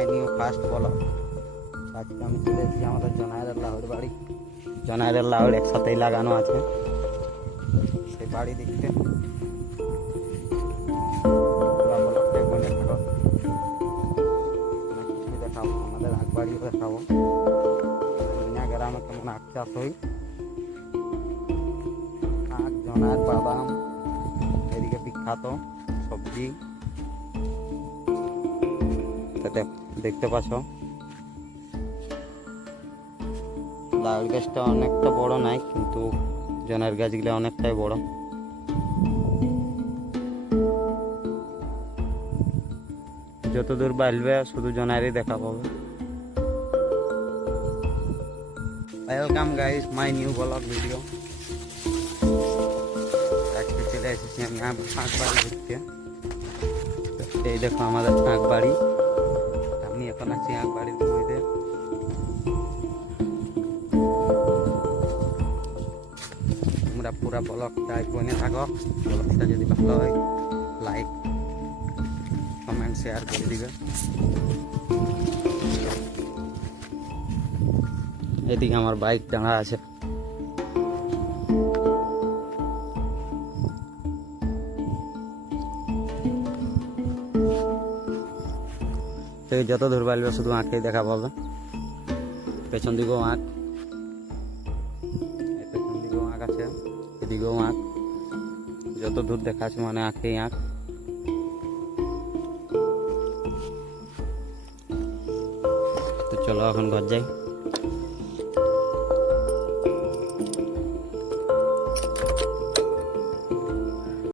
My new first blog. আজকে আমি চলে এসেছি আমাদের জনায়ের লাউড় বাড়ি। জনায়ের লাউড় একসাথেই লাগানো আছে, সেই বাড়ি দেখতে ব্লগটাই বলে থাকো। অনেক কিছু দেখাবো, আমাদের আগ বাড়িও দেখাবো। গ্রামে কেমন আখ চাষ হয়, আখ, জনার, বাদাম, এদিকে বিখ্যাত সবজি দেখতে পাচ্ছ। লাউড় গাছটা অনেকটা বড় নাই, কিন্তু জনার গাছগুলো অনেকটাই বড়। যতদূর বাড়বে শুধু জনারই দেখা পাবে। Welcome guys my new blog video. আজকে চলে এসেছি আমি আখ বাড়ি ঘুরতে। এই দেখো আমাদের আখ বাড়ি। আমি এখন আছি আখ বাড়ির মধ্যে। তোমরা পুরা ব্লগটা বনে থাকো। ব্লগটা যদি ভালো হয় লাইক কমেন্ট শেয়ার করে দিবে। এদিকে আমার বাইক দাঁড়া আছে। যত দূর পাইলে শুধু আঁকেই দেখা পাবে। পেছন দিকেও আঁক, পেছন দিকেও আঁক আছে, এদিকেও আঁক। যত দূর দেখা আছে মানে আঁকেই আঁক। তো চলো এখন ঘর যাই।